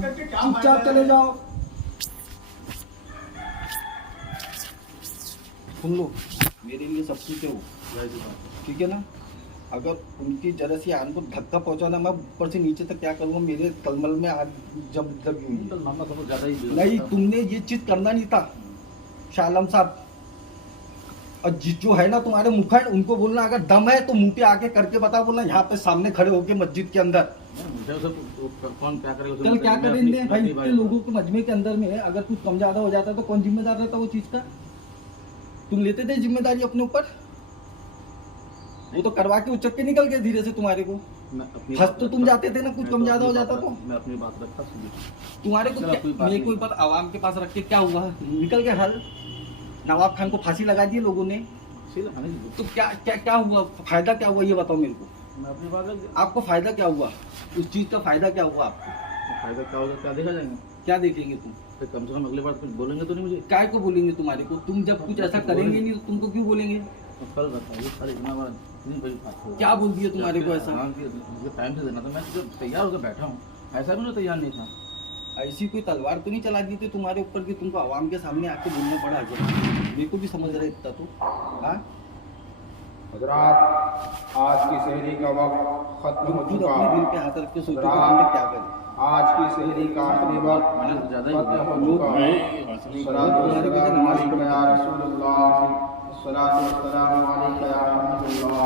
करके क्या चुपचाप चले जाओ। सुन लो, मेरे लिए सब कुछ है वो, ठीक है ना। अगर उनकी जरा सी आन को धक्का पहुंचाना, मैं ऊपर से नीचे तक क्या करूँगा, मेरे तलमल में आग जब लगी हुई है। मामला थोड़ा ज़्यादा ही नहीं, तुमने ये चीज करना नहीं था शाह आलम साहब। और जो है ना तुम्हारे मुखंड, उनको बोलना अगर दम है तो मुंह पे आके करके बता, बोलना यहाँ पे सामने खड़े होके मस्जिद के अंदर। कौन क्या करेगा? चल क्या करेंगे भाई, इतने लोगों के मजमे के अंदर में अगर कुछ कम ज्यादा हो जाता तो कौन जिम्मेदार रहता वो चीज का? तुम लेते थे जिम्मेदारी अपने ऊपर? वो तो करवा के उचक के निकल गए धीरे से तुम्हारे को। फंस तो तुम जाते थे ना, कुछ कम ज्यादा हो जाता तो। मैं अपनी बात रखता, तुम्हारे को मेरे को बात आवाम के पास रख के क्या हुआ? निकल गए हल। नवाब खान को फांसी लगा दी लोगों ने, तो क्या क्या क्या हुआ? फायदा क्या हुआ ये बताओ मेरे को। मैं अपनी बात रख, आपको फायदा क्या हुआ? उस चीज का फायदा क्या हुआ आपको? फायदा क्या होगा? क्या देखा जाएगा? क्या देखेंगे तुम? फिर कम से कम अगली बार कुछ बोलेंगे तो नहीं मुझे? काय को बोलेंगे तुम्हारे को? तुम जब कुछ ऐसा करेंगे नहीं तो तुमको क्यों बोलेंगे? कल बताइए सर, इतना बार इतनी बड़ी बात हो, क्या बोल दिया तुम्हारे को ऐसा? मुझे टाइम से देना था, मैं तो तैयार होकर बैठा हूँ, ऐसा भी मुझे तैयार नहीं था। ऐसी कोई तलवार तो नहीं चला दी थी तुम्हारे ऊपर कि तुमको आवाम के सामने आके बोलना पड़ा? मेरे को भी समझ रहे इतना तो। हाँ, हजरात, आज की सहरी का वक्त खत्म हो खुद चुका अपने दिल है। पे हाथ रख के सोचो कि तुमने क्या करें। आज की सहरी का आखिरी वक्त मैंने ज़्यादा ही खत्म हो लोग चुका है। सलातो वस्सलामु अलैका या रसूलल्लाह, सलातो वस्सलामु अलैका या हबीबल्लाह,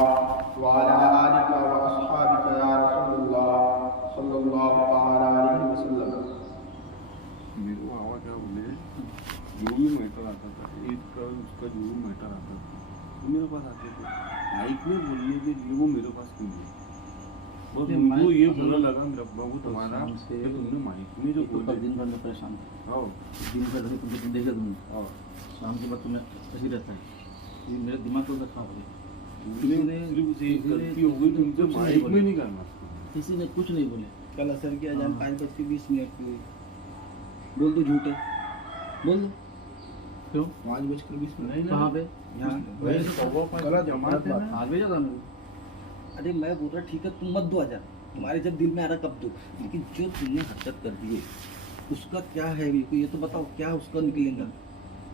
व अला आलिका व अस्हाबिका या रसूलल्लाह सल्लल्लाहु तआला अलैहि वसल्लम। मेरे को आवाज क्या बोले, जो भी मैटर आता था, एक का उसका जो भी मैटर आता था वो मेरे पास आते थे। माइक में बोलने के लिए वो मेरे पास क्यों नहीं? बस उनको ये बुरा लगा मेरे अब्बा को तुम्हारा कि तुमने माइक में जो बोले। दिन भर में परेशान था, हाँ दिन भर रहे तुमको देखे तुमने, और शाम के बाद तुम्हें ऐसे रहता है, ये मेरे दिमाग को खराब हो गया। तुमने सिर्फ उसे गलती हो गई, तुमसे माइक में नहीं करना। किसी ने कुछ नहीं बोले। कल असर की अजान 5:20 की हुई। बोल दो झूठ है, बोल दो। क्यों? 5:20 नहीं कहाँ पे? यहाँ। गलत जमात है ना। आज भेजा था मेरे अरे मैं बोल रहा ठीक है, तुम मत दो अजान, तुम्हारे जब दिल में आ रहा कब दो, लेकिन जो तुमने हरकत कर दी है उसका क्या है मेरे को ये तो बताओ, क्या उसका निकलेगा?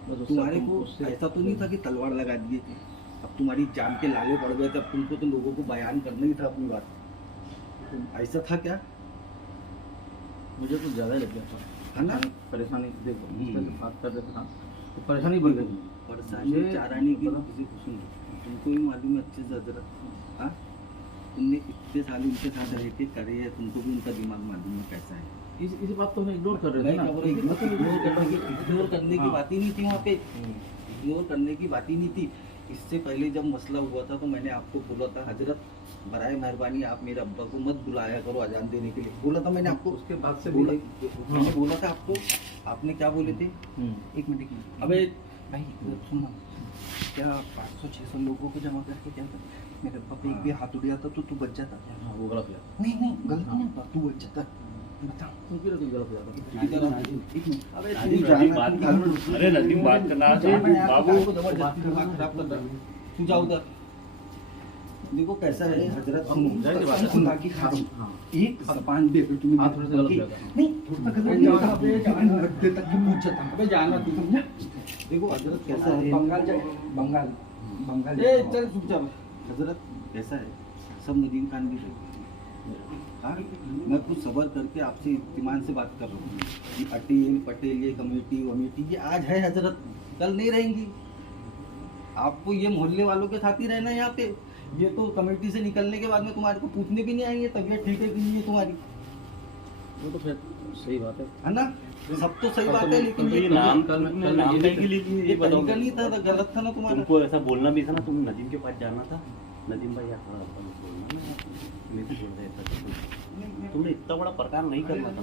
बस तुम्हारे को ऐसा तो नहीं था कि तलवार लगा दिए थे, अब तुम्हारी जान के लाले पड़ गए थे, अब तुमको तो लोगों को बयान करना ही था अपनी बात। ऐसा था क्या? मुझे तो ज़्यादा ही लग गया था, है ना? परेशानी देखो, इस तरह से बात कर रहे थे ना तो परेशानी बढ़ गई। परेशानी चारानी की किसी को सुन, तुमको ही मालूम है अच्छे से हजरत। हाँ, तुमने इतने साल उनके साथ रह के करे है, तुमको भी उनका दिमाग मालूम है कैसा है। इस बात को हम इग्नोर कर रहे थे ना। इग्नोर करने की बात ही नहीं थी वहाँ पे, इग्नोर करने की बात ही नहीं थी। इससे पहले जब मसला हुआ था तो मैंने आपको बोला था हजरत बराए मेहरबानी आप मेरे अब्बा को मत बुलाया करो अजान देने के लिए, बोला था मैंने आपको। उसके बाद से बोला, मैंने बोला था आपको, आपने क्या बोले थे? एक मिनट अबे भाई सुनना, क्या 500-600 लोगों को जमा करके क्या था? मेरे अब्बा पे एक भी हाथ उड़ जाता तो तू बच जाता। हाँ, वो गलत है। नहीं नहीं गलत नहीं होता, तू बच जाता। बता तुम क्यों गलत हो जाता? एक मिनट, अबे अरे नदीम बात करना बाबू जबरदस्ती दिमाग खराब कर रहा है, तू जा उधर। देखो कैसा है हजरत, खुदा की खातिर एक जबान पे अगर तुम्हें हाथ थोड़ा सा गलत जाता है। नहीं थोड़ा गलत नहीं होता, अबे जान रखते तक की पूछ जाता। अबे जाना तू समझा? देखो हजरत कैसा है, बंगाल जाए, बंगाल बंगाल ए चल चुपचाप। हजरत कैसा है, सब नदीम खान भी है। हाँ, मैं कुछ सबर करके आपसे इत्मीनान से बात कर रहा हूँ कि अटेल पटेल ये कमेटी वमेटी ये आज है हजरत, कल नहीं रहेंगी। आपको ये मोहल्ले वालों के साथ ही रहना है यहाँ पे। ये तो कमेटी से निकलने के बाद में तुम्हारे को पूछने भी नहीं आएंगे तबीयत ठीक है कि नहीं है तुम्हारी। वो तो फिर सही बात है ना? सब तो सही बात है, लेकिन ये नाम कल नाम ये के लिए ये ये बताओ, तरीका नहीं था, गलत था ना तुम्हारा। तुमको ऐसा बोलना भी था ना, तुम नदीम के पास जाना था, नदीम भाई यार थोड़ा बोलना ना, नहीं तो बोल रहे थे तुमने इतना बड़ा प्रकार नहीं करना था।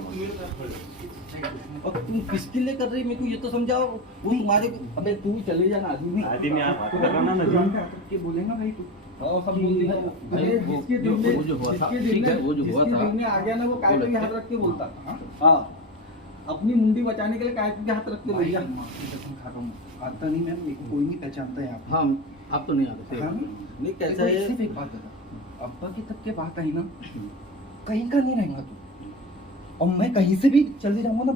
और तुम किसके लिए कर रही मेरे को ये तो समझाओ। वो तुम्हारे अबे तू चले जाना आदमी आदि में आप बात कर रहा ना नदीम, के बोलेगा भाई तू सब भाई, बोल देगा। भाई, वो जो हुआ था, ठीक है, वो जो हुआ था, आ गया ना वो काय पे हाथ रख के बोलता। हाँ, अपनी मुंडी बचाने के लिए काय पे हाथ रख के बोलिया। आता नहीं मैम, मेरे को कोई नहीं पहचानता है आप। हाँ आप तो नहीं आते। हाँ, नहीं कैसा है, सिर्फ एक बात बता, अब्बा की तक के बात आई ना, कहीं का नहीं रहेगा तू। और मैं कहीं से भी चले जाऊंगा ना